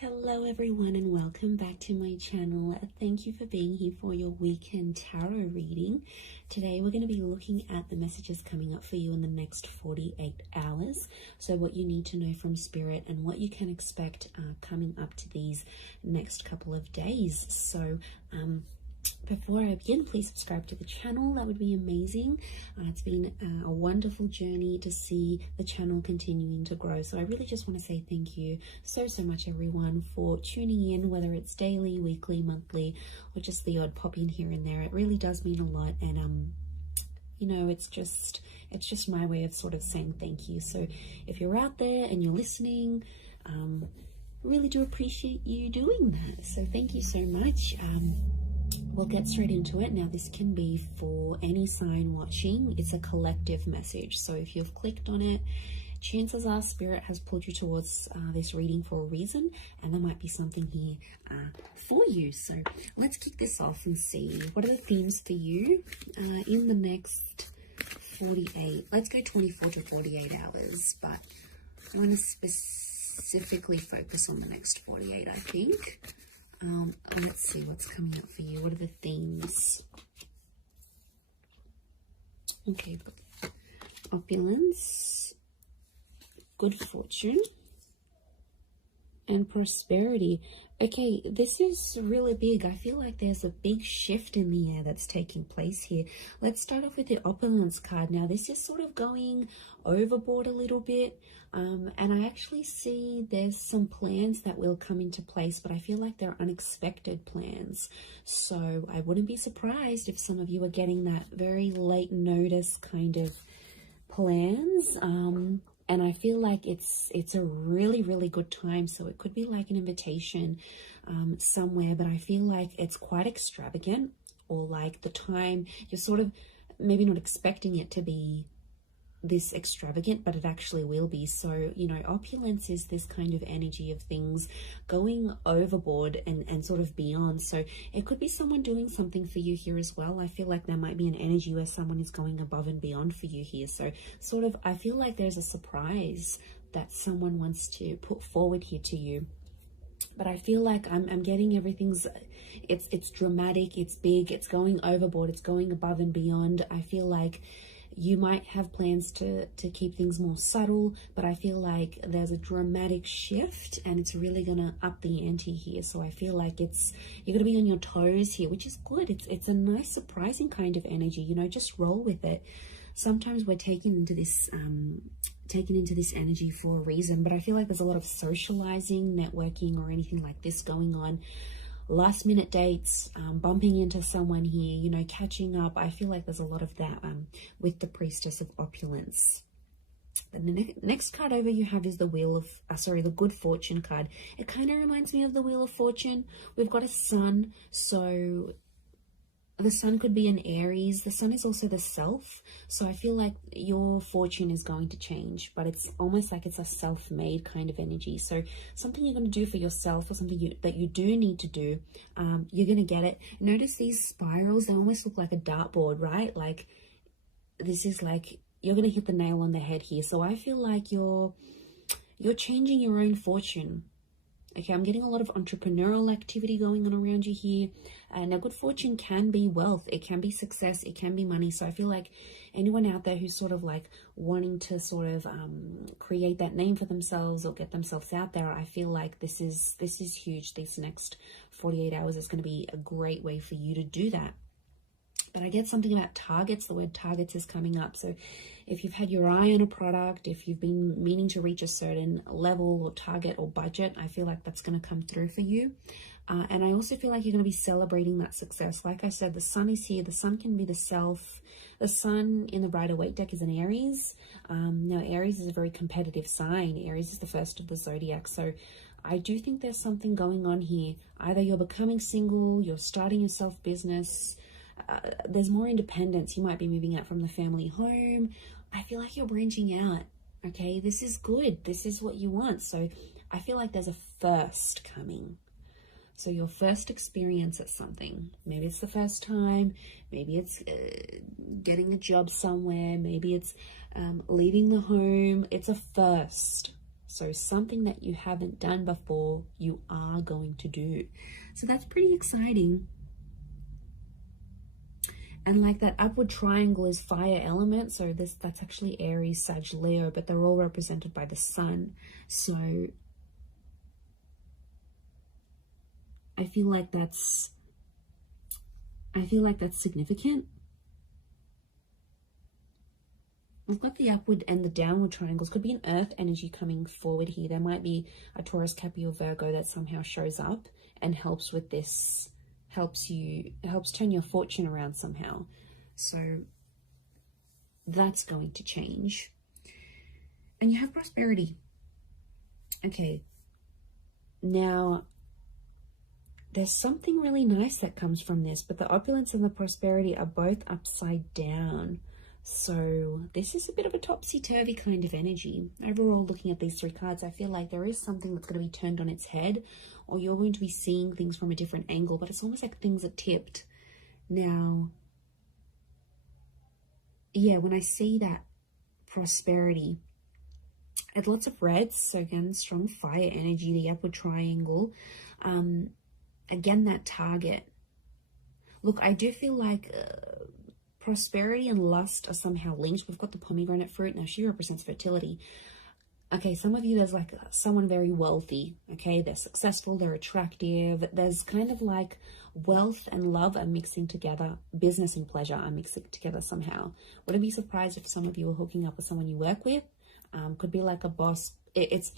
Hello everyone and welcome back to my channel. Thank you for being here for your weekend tarot reading. Today we're going to be looking at the messages coming up for you in the next 48 hours. So what you need to know from Spirit and what you can expect coming up to these next couple of days. So before I begin, please subscribe to the channel. That would be amazing. It's been a wonderful journey to see the channel continuing to grow. So I really just want to say thank you so much, everyone, for tuning in, whether it's daily, weekly, monthly, or just the odd pop in here and there. It really does mean a lot. And you know, it's just my way of sort of saying thank you. So if you're out there and you're listening, really do appreciate you doing that. So thank you so much. We'll get straight into it. Now, this can be for any sign watching. It's a collective message. So if you've clicked on it, chances are Spirit has pulled you towards this reading for a reason, and there might be something here for you. So let's kick this off and see what are the themes for you in the next 48. Let's go 24 to 48 hours, but I want to specifically focus on the next 48, I think. Let's see what's coming up for you. What are the themes? Okay, opulence, good fortune, and prosperity. Okay, this is really big. I feel like there's a big shift in the air that's taking place here. Let's start off with the opulence card. Now, this is sort of going overboard a little bit. And I actually see there's some plans that will come into place, but I feel like they're unexpected plans. So I wouldn't be surprised if some of you are getting that very late notice kind of plans. And I feel like it's a really good time. So it could be like an invitation somewhere, but I feel like it's quite extravagant, or like the time you're sort of maybe not expecting it to be this extravagant, but it actually will be. So, you know, opulence is this kind of energy of things going overboard and sort of beyond. So it could be someone doing something for you here as well. I feel like there might be an energy where someone is going above and beyond for you here. So sort of, I feel like there's a surprise that someone wants to put forward here to you. But I feel like I'm getting everything's, it's dramatic, it's big, it's going overboard, it's going above and beyond. I feel like you might have plans to keep things more subtle, but I feel like there's a dramatic shift and it's really gonna up the ante here. So I feel like you're gonna be on your toes here, which is good. It's a nice, surprising kind of energy, you know, just roll with it. Sometimes we're taken into this energy for a reason, but I feel like there's a lot of socializing, networking, or anything like this going on. Last minute dates, bumping into someone here, you know, catching up. I feel like there's a lot of that with the Priestess of Opulence. And the next card over you have is the Wheel of, the Good Fortune card. It kind of reminds me of the Wheel of Fortune. We've got a sun, so the sun could be an Aries. The sun is also the self. So I feel like your fortune is going to change, but it's almost like it's a self-made kind of energy. So something you're going to do for yourself, or something that you do need to do, you're going to get it. Notice these spirals, they almost look like a dartboard, right? Like this is like, you're going to hit the nail on the head here. So I feel like you're changing your own fortune. Okay, I'm getting a lot of entrepreneurial activity going on around you here. Now, good fortune can be wealth. It can be success. It can be money. So I feel like anyone out there who's sort of like wanting to sort of create that name for themselves or get themselves out there, I feel like this is huge. These next 48 hours is going to be a great way for you to do that. But I get something about targets. The word targets is coming up. So if you've had your eye on a product, if you've been meaning to reach a certain level or target or budget, I feel like that's going to come through for you. And I also feel like you're going to be celebrating that success. Like I said, the sun is here. The sun can be the self. The sun in the Rider-Waite deck is an Aries. Now, Aries is a very competitive sign. Aries is the first of the zodiac. So I do think there's something going on here. Either you're becoming single, you're starting your self-business, there's more independence. You might be moving out from the family home. I feel like you're branching out. Okay, this is good. This is what you want. So I feel like there's a first coming. So your first experience at something. Maybe it's the first time. Maybe it's getting a job somewhere. Maybe it's leaving the home. It's a first. So something that you haven't done before, you are going to do. So that's pretty exciting. And like that upward triangle is fire element. So that's actually Aries, Sag, Leo, but they're all represented by the sun. So I feel like that's significant. We've got the upward and the downward triangles. Could be an earth energy coming forward here. There might be a Taurus, Capricorn, Virgo that somehow shows up and helps with this, helps turn your fortune around somehow. So that's going to change. And you have prosperity. Okay. Now, there's something really nice that comes from this, but the opulence and the prosperity are both upside down. So this is a bit of a topsy-turvy kind of energy. Overall, looking at these three cards, I feel like there is something that's going to be turned on its head, or you're going to be seeing things from a different angle, but it's almost like things are tipped. Now, yeah, when I see that prosperity, it's lots of reds. So again, strong fire energy, the upward triangle. Again, that target. Look, I do feel like prosperity and lust are somehow linked. We've got the pomegranate fruit. Now, she represents fertility. Okay, some of you, there's like someone very wealthy. Okay, they're successful, they're attractive. There's kind of like wealth and love are mixing together. Business and pleasure are mixing together somehow. Wouldn't be surprised if some of you are hooking up with someone you work with. Could be like a boss. It's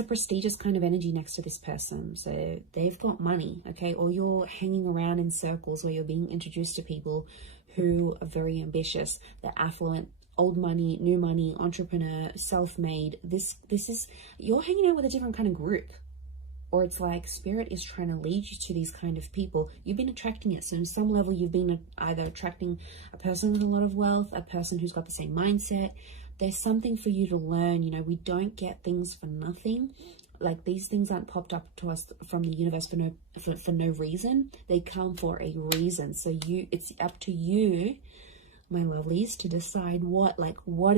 a prestigious kind of energy next to this person. So they've got money, okay? Or you're hanging around in circles where you're being introduced to people who are very ambitious. They're affluent, old money, new money, entrepreneur, self-made. This is, you're hanging out with a different kind of group. Or it's like spirit is trying to lead you to these kind of people. You've been attracting it. So on some level, you've been either attracting a person with a lot of wealth, a person who's got the same mindset. There's something for you to learn. You know, we don't get things for nothing. Like, these things aren't popped up to us from the universe for no reason. They come for a reason. So it's up to you, my lovelies, to decide what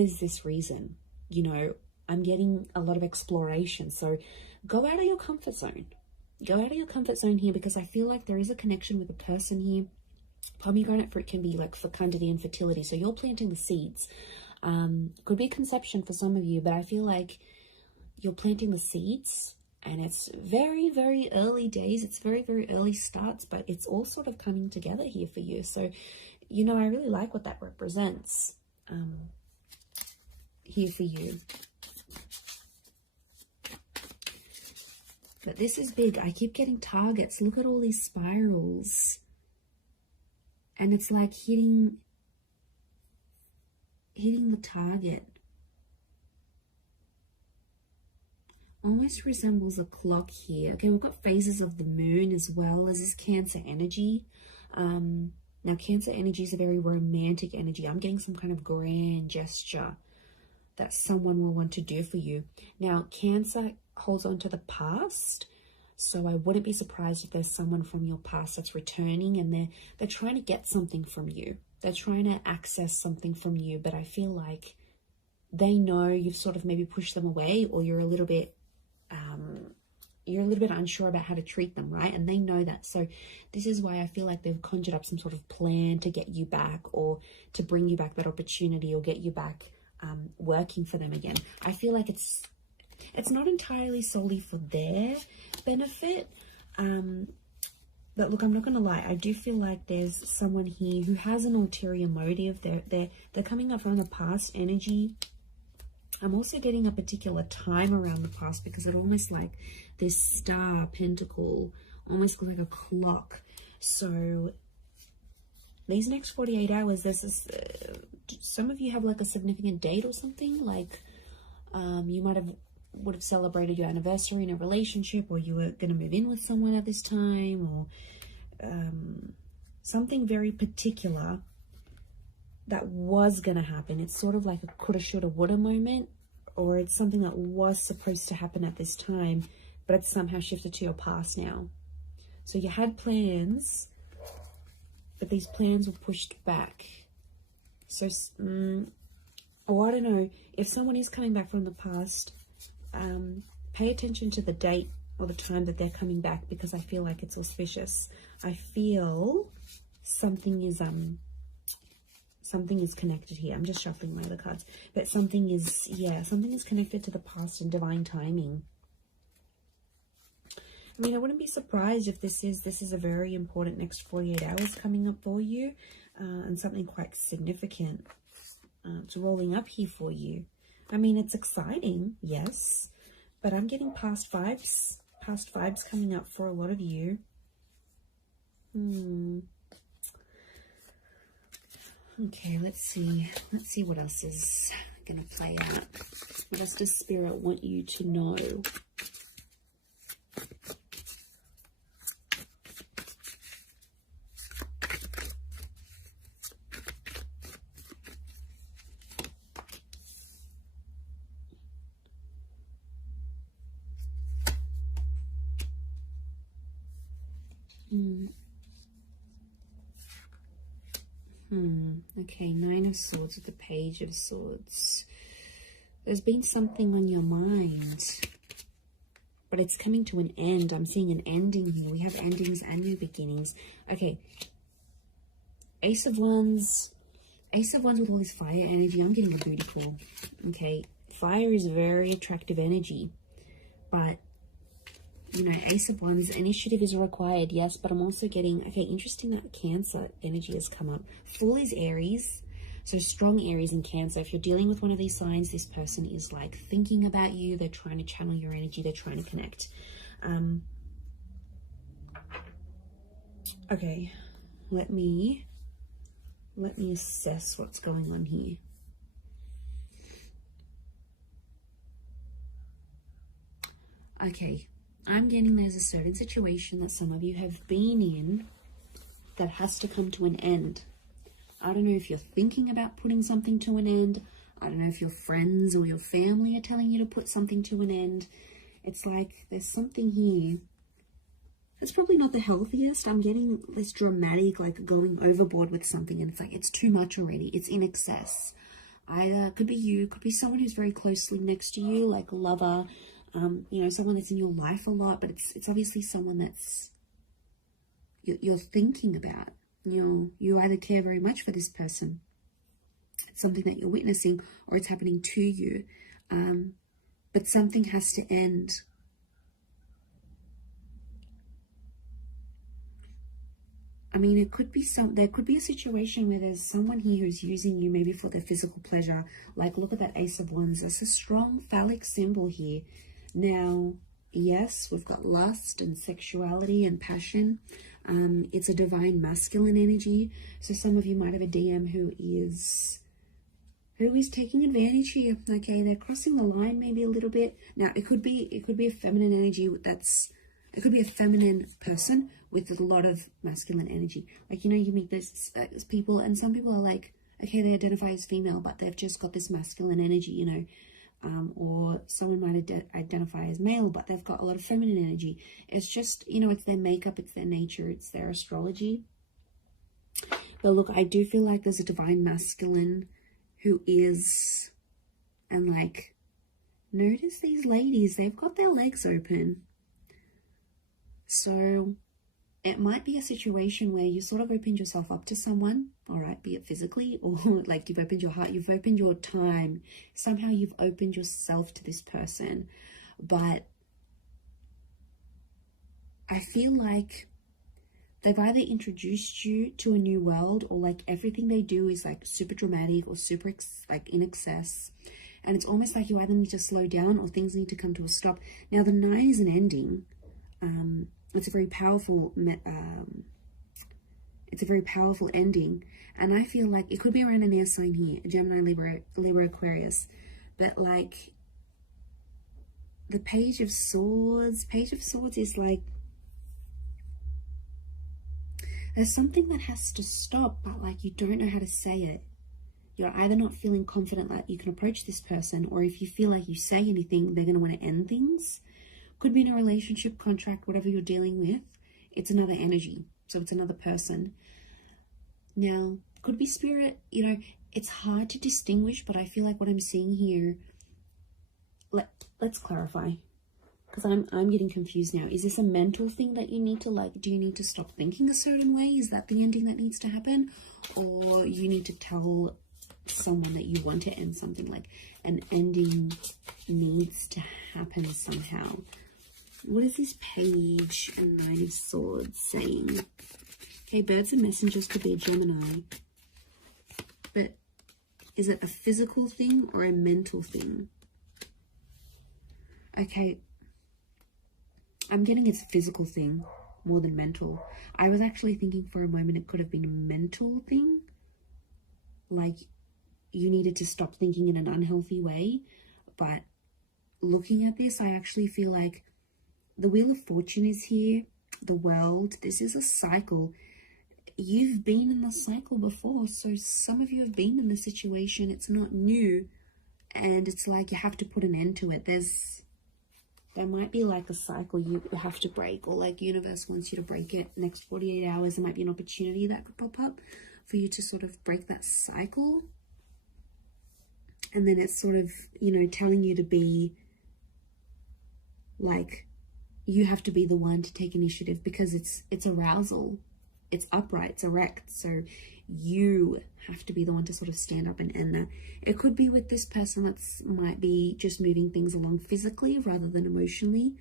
is this reason? You know, I'm getting a lot of exploration. So go out of your comfort zone. Go out of your comfort zone here, because I feel like there is a connection with a person here. Pomegranate fruit can be like fecundity and fertility. So you're planting the seeds. Could be conception for some of you, but I feel like you're planting the seeds, and it's very, very early days. It's very, very early starts, but it's all sort of coming together here for you. So, you know, I really like what that represents here for you. But this is big. I keep getting targets. Look at all these spirals. And it's like hitting the target. Almost resembles a clock here. Okay, we've got phases of the moon as well as this Cancer energy. Now, Cancer energy is a very romantic energy. I'm getting some kind of grand gesture that someone will want to do for you. Now, Cancer holds on to the past. So I wouldn't be surprised if there's someone from your past that's returning, and they're trying to get something from you. They're trying to access something from you, but I feel like they know you've sort of maybe pushed them away, or you're a little bit unsure about how to treat them, right? And they know that. So this is why I feel like they've conjured up some sort of plan to get you back, or to bring you back that opportunity, or get you back working for them again. I feel like it's not entirely solely for their benefit. But look, I'm not going to lie. I do feel like there's someone here who has an ulterior motive. They're coming up from the past energy. I'm also getting a particular time around the past, because it almost like this star pentacle, almost like a clock. So these next 48 hours, there's this, some of you have like a significant date or something. Like you would have celebrated your anniversary in a relationship, or you were going to move in with someone at this time, or something very particular that was going to happen. It's sort of like a coulda, shoulda, woulda moment, or it's something that was supposed to happen at this time, but it's somehow shifted to your past now. So you had plans, but these plans were pushed back. So, I don't know, if someone is coming back from the past, Pay attention to the date or the time that they're coming back, because I feel like it's auspicious. I feel something is connected here. I'm just shuffling my other cards, but something is, yeah, something is connected to the past and divine timing. I mean, I wouldn't be surprised if this is a very important next 48 hours coming up for you, and something quite significant it's rolling up here for you. I mean, it's exciting, yes, but I'm getting past vibes coming up for a lot of you. Okay, let's see what else is gonna play out. What else does Spirit want you to know? Okay, Nine of Swords with the Page of Swords. There's been something on your mind, but it's coming to an end. I'm seeing an ending here. We have endings and new beginnings. Okay, Ace of Wands with all this fire energy. I'm getting a booty call. Okay, fire is very attractive energy, but you know, Ace of Wands, initiative is required, yes, but I'm also getting, okay, interesting that Cancer energy has come up. Fool is Aries, so strong Aries and Cancer. If you're dealing with one of these signs, this person is like thinking about you. They're trying to channel your energy. They're trying to connect. Okay, let me assess what's going on here. Okay. I'm getting there's a certain situation that some of you have been in that has to come to an end. I don't know if you're thinking about putting something to an end. I don't know if your friends or your family are telling you to put something to an end. It's like there's something here. It's probably not the healthiest. I'm getting this dramatic, like going overboard with something, and it's like it's too much already. It's in excess. Either could be you, could be someone who's very closely next to you, like a lover. You know, someone that's in your life a lot, but it's obviously someone that's you're thinking about. You either care very much for this person, it's something that you're witnessing, or it's happening to you, but something has to end. I mean, it could be there could be a situation where there's someone here who's using you maybe for their physical pleasure. Like, look at that Ace of Wands. There's a strong phallic symbol here. Now, yes, we've got lust and sexuality and passion. It's a divine masculine energy. So some of you might have a DM who is taking advantage here. Okay, they're crossing the line maybe a little bit. Now, it could be a feminine energy it could be a feminine person with a lot of masculine energy. Like, you know, you meet those people, and some people are like, okay, they identify as female, but they've just got this masculine energy, you know. Or someone might identify as male, but they've got a lot of feminine energy. It's just, you know, it's their makeup, it's their nature, it's their astrology. But look, I do feel like there's a divine masculine who is, and like, notice these ladies, they've got their legs open. So it might be a situation where you sort of opened yourself up to someone, all right, be it physically or like you've opened your heart, you've opened your time, somehow you've opened yourself to this person. But I feel like they've either introduced you to a new world, or like everything they do is like super dramatic or super like in excess. And it's almost like you either need to slow down or things need to come to a stop. Now, the 9 is an ending. It's a very powerful ending, and I feel like it could be around an air sign here, Gemini, Libra, Aquarius, but like the Page of Swords is like there's something that has to stop, but like you don't know how to say it. You're either not feeling confident that you can approach this person, or if you feel like you say anything, they're going to want to end things. Could be in a relationship, contract, whatever you're dealing with. It's another energy. So it's another person. Now, could be spirit. You know, it's hard to distinguish, but I feel like what I'm seeing here, let's clarify, because I'm getting confused now. Is this a mental thing that you need to, like, do you need to stop thinking a certain way? Is that the ending that needs to happen? Or you need to tell someone that you want to end something, like an ending needs to happen somehow? What is this Page and Nine of Swords saying? Okay, birds and messengers could be a Gemini. But is it a physical thing or a mental thing? Okay, I'm getting it's a physical thing more than mental. I was actually thinking for a moment it could have been a mental thing. Like you needed to stop thinking in an unhealthy way. But looking at this, I actually feel like the Wheel of Fortune is here. The World. This is a cycle. You've been in the cycle before. So some of you have been in the situation. It's not new. And it's like you have to put an end to it. There might be like a cycle you have to break, or like universe wants you to break it. Next 48 hours, there might be an opportunity that could pop up for you to sort of break that cycle. And then it's sort of, you know, telling you to be like, you have to be the one to take initiative, because it's arousal, it's upright, it's erect. So you have to be the one to sort of stand up and end that. It could be with this person that's might be just moving things along physically rather than emotionally.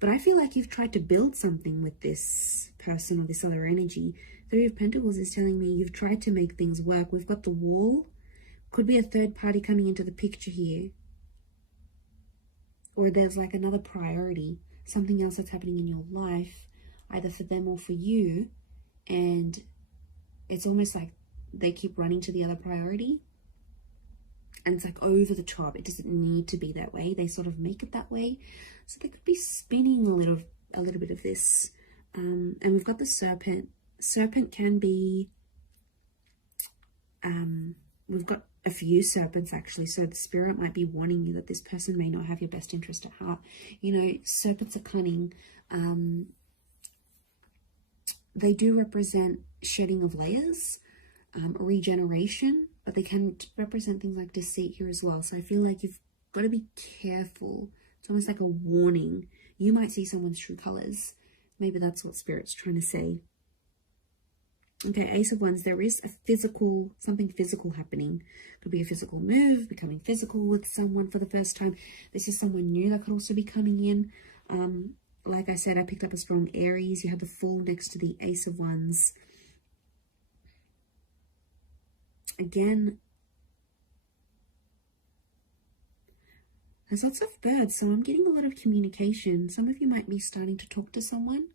But I feel like you've tried to build something with this person or this other energy. Three of Pentacles is telling me you've tried to make things work. We've got the Wall. Could be a third party coming into the picture here. Or there's like another priority, something else that's happening in your life, either for them or for you, and it's almost like they keep running to the other priority, and it's like over the top. It doesn't need to be that way. They sort of make it that way. So they could be spinning a little bit of this. And we've got the Serpent. Serpent can be, we've got a few serpents actually, so the spirit might be warning you that this person may not have your best interest at heart. You know, serpents are cunning. They do represent shedding of layers, regeneration, but they can represent things like deceit here as well. So I feel like you've got to be careful. It's almost like a warning. You might see someone's true colors. Maybe that's what Spirit's trying to say. Okay, Ace of Wands, there is a physical, something physical happening. Could be a physical move, becoming physical with someone for the first time. This is someone new that could also be coming in. Like I said, I picked up a strong Aries. You have the Fool next to the Ace of Wands. Again, there's lots of birds, so I'm getting a lot of communication. Some of you might be starting to talk to someone,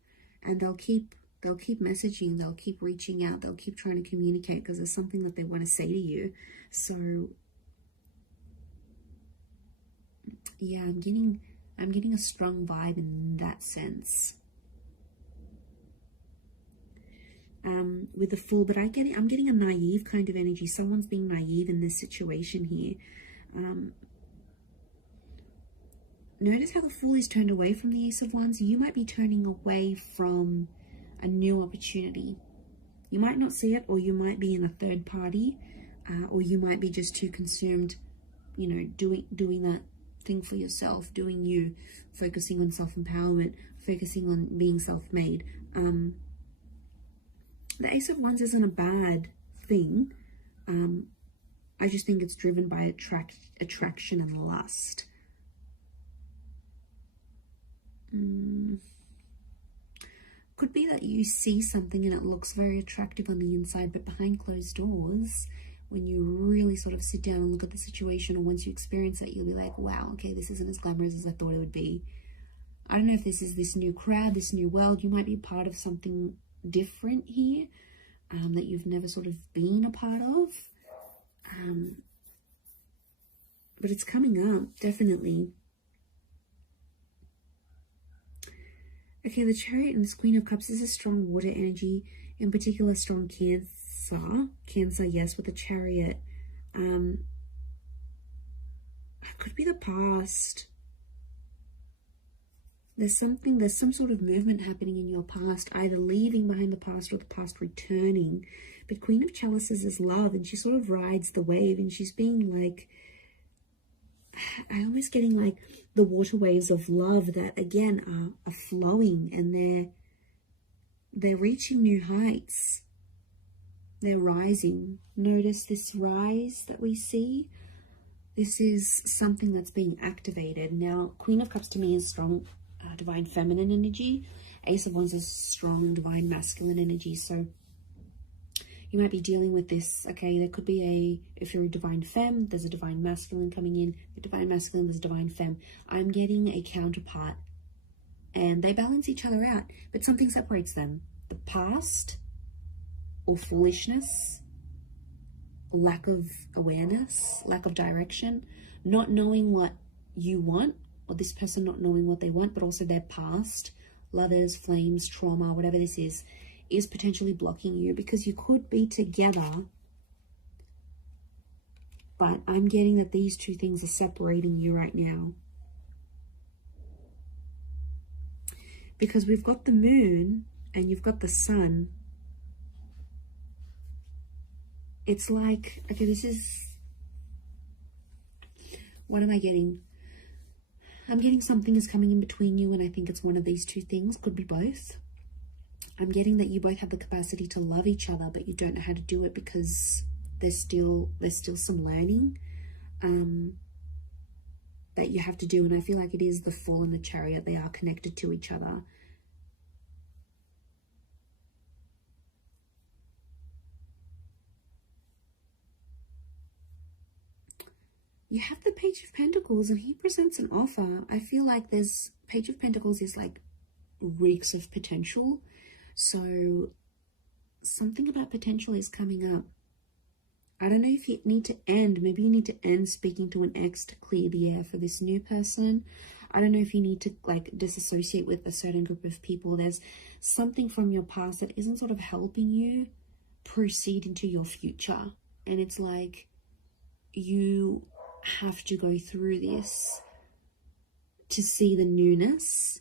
and they'll keep messaging, they'll keep reaching out, they'll keep trying to communicate because there's something that they want to say to you. So yeah, I'm getting a strong vibe in that sense. With the Fool, but I'm getting a naive kind of energy. Someone's being naive in this situation here. Notice how the Fool is turned away from the Ace of Wands. You might be turning away from a new opportunity. You might not see it, or you might be in a third party, or you might be just too consumed, you know, doing that thing for yourself, doing you, focusing on self-empowerment, focusing on being self-made. The Ace of Wands isn't a bad thing. I just think it's driven by attraction and lust. Could be that you see something and it looks very attractive on the inside, but behind closed doors, when you really sort of sit down and look at the situation, or once you experience it, you'll be like, wow, okay, this isn't as glamorous as I thought it would be. I don't know if this is this new crowd, this new world. You might be part of something different here, that you've never sort of been a part of. But it's coming up, definitely. Okay, the Chariot and this Queen of Cups is a strong water energy, in particular strong Cancer. Cancer, yes, with the Chariot. It could be the past. There's some sort of movement happening in your past, either leaving behind the past or the past returning. But Queen of Chalices is love, and she sort of rides the wave, and she's being like, I'm almost getting like the water waves of love that again are flowing, and they're reaching new heights. They're rising. Notice this rise that we see. This is something that's being activated. Now, Queen of Cups to me is strong divine feminine energy. Ace of Wands is strong divine masculine energy. So you might be dealing with this, okay? There could be if you're a divine femme, there's a divine masculine coming in. The divine masculine, there's a divine femme. I'm getting a counterpart, and they balance each other out, but something separates them. The past, or foolishness, lack of awareness, lack of direction, not knowing what you want, or this person not knowing what they want, but also their past, lovers, flames, trauma, whatever this is potentially blocking you, because you could be together, but I'm getting that these two things are separating you right now. Because we've got the moon and you've got the sun. It's like, okay, this is, what am I getting? I'm getting something is coming in between you, and I think it's one of these two things, could be both. I'm getting that you both have the capacity to love each other, but you don't know how to do it because there's still some learning that you have to do. And I feel like it is the Fool and the Chariot. They are connected to each other. You have the Page of Pentacles, and he presents an offer. I feel like there's Page of Pentacles is like reeks of potential. So something about potential is coming up. I don't know if you need to end. Maybe you need to end speaking to an ex to clear the air for this new person. I don't know if you need to like disassociate with a certain group of people. There's something from your past that isn't sort of helping you proceed into your future. And it's like you have to go through this to see the newness.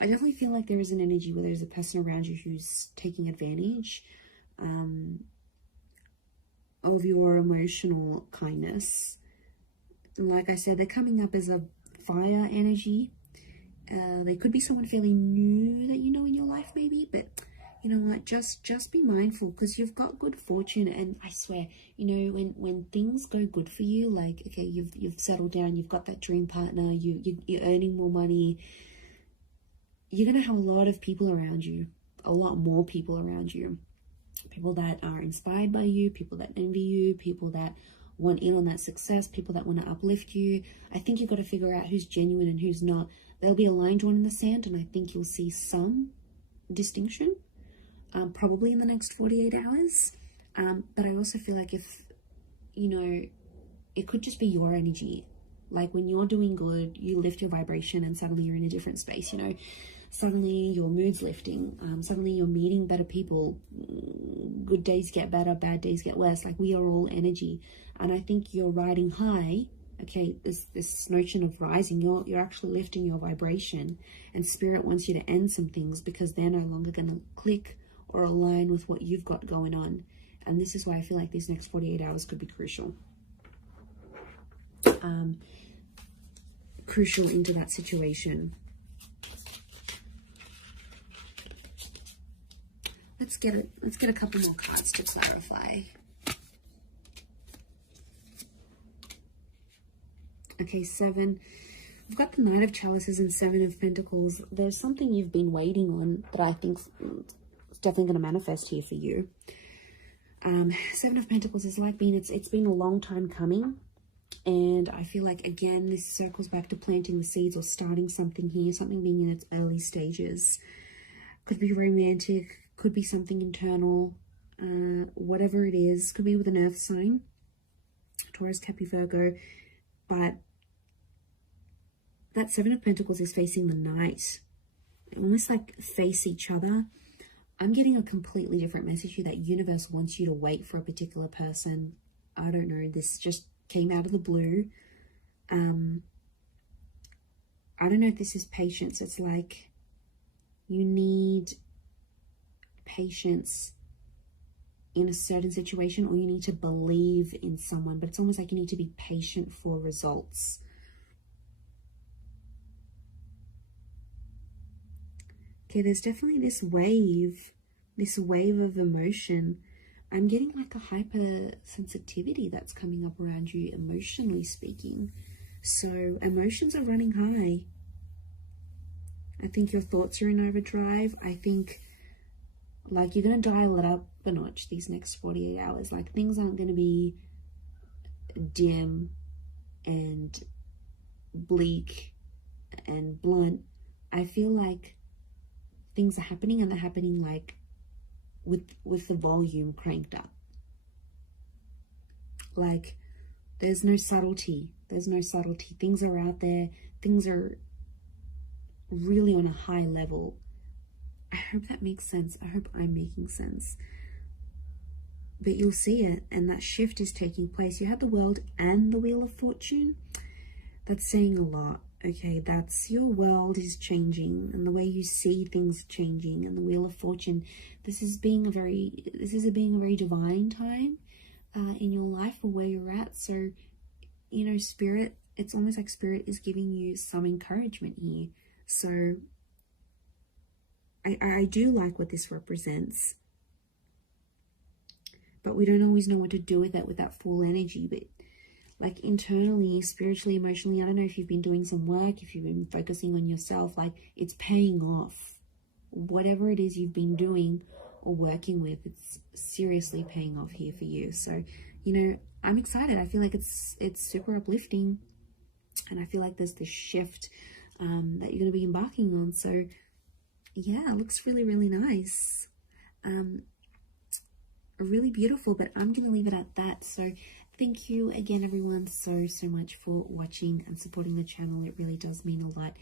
I definitely feel like there is an energy where there's a person around you who's taking advantage of your emotional kindness. And like I said, they're coming up as a fire energy. They could be someone fairly new that you know in your life maybe, but you know what, just be mindful, because you've got good fortune. And I swear, you know, when things go good for you, like, okay, you've settled down, you've got that dream partner, you're earning more money, you're going to have a lot of people around you, a lot more people around you, people that are inspired by you, people that envy you, people that want in on that success, people that want to uplift you. I think you've got to figure out who's genuine and who's not. There'll be a line drawn in the sand, and I think you'll see some distinction, probably in the next 48 hours. But I also feel like if, you know, it could just be your energy. Like when you're doing good, you lift your vibration and suddenly you're in a different space, you know. Suddenly your mood's lifting. Suddenly you're meeting better people. Good days get better, bad days get worse. Like we are all energy. And I think you're riding high. Okay, this notion of rising, you're actually lifting your vibration. And Spirit wants you to end some things because they're no longer going to click or align with what you've got going on. And this is why I feel like these next 48 hours could be crucial. Crucial into that situation. Let's get a couple more cards to clarify. Okay, 7. We've got the Knight of Chalices and 7 of Pentacles. There's something you've been waiting on that I think is definitely going to manifest here for you. 7 of Pentacles is like it's been a long time coming. And I feel like, again, this circles back to planting the seeds or starting something here, something being in its early stages. Could be romantic, could be something internal, whatever it is. Could be with an earth sign, Taurus, Capricorn, Virgo. But that 7 of Pentacles is facing the Knight. Almost like face each other. I'm getting a completely different message here, that universe wants you to wait for a particular person. I don't know, this just came out of the blue. I don't know if this is patience. It's like you need patience in a certain situation, or you need to believe in someone, but it's almost like you need to be patient for results. Okay, there's definitely this wave of emotion. I'm getting like a hypersensitivity that's coming up around you, emotionally speaking. So emotions are running high. I think your thoughts are in overdrive. I think like you're going to dial it up a notch these next 48 hours. Like things aren't going to be dim and bleak and blunt. I feel like things are happening, and they're happening like with the volume cranked up. Like there's no subtlety. Things are out there. Things are really on a high level. I hope that makes sense. I hope I'm making sense. But you'll see it, and that shift is taking place. You have the World and the Wheel of Fortune. That's saying a lot. Okay, that's your world is changing, and the way you see things changing, and the Wheel of Fortune. This is being a very divine time in your life, or where you're at. So, you know, Spirit, it's almost like Spirit is giving you some encouragement here. So I do like what this represents, but we don't always know what to do with that full energy. But like internally, spiritually, emotionally, I don't know if you've been doing some work, if you've been focusing on yourself, like it's paying off. Whatever it is you've been doing or working with, it's seriously paying off here for you. So, you know, I'm excited. I feel like it's super uplifting, and I feel like there's this shift that you're going to be embarking on. So yeah, it looks really, really nice. Really beautiful, but I'm going to leave it at that. So thank you again, everyone, so much for watching and supporting the channel. It really does mean a lot.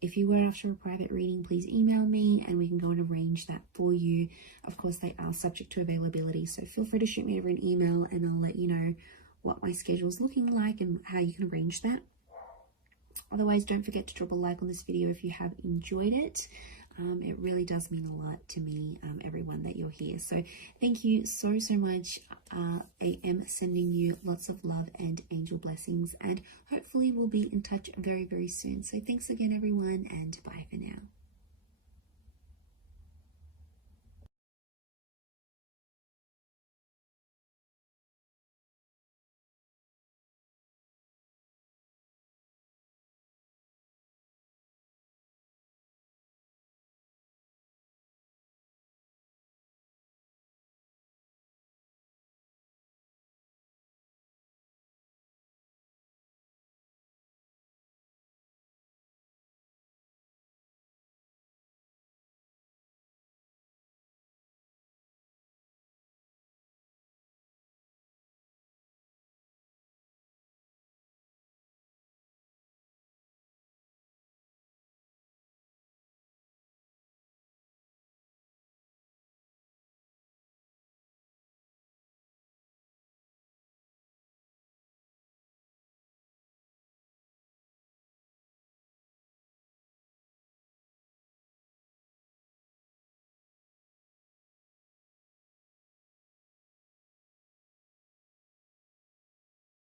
If you were after a private reading, please email me and we can go and arrange that for you. Of course, they are subject to availability, so feel free to shoot me over an email and I'll let you know what my schedule is looking like and how you can arrange that. Otherwise, don't forget to drop a like on this video if you have enjoyed it. It really does mean a lot to me, everyone, that you're here. So thank you so much. I am sending you lots of love and angel blessings, and hopefully we'll be in touch very, very soon. So thanks again, everyone, and bye for now.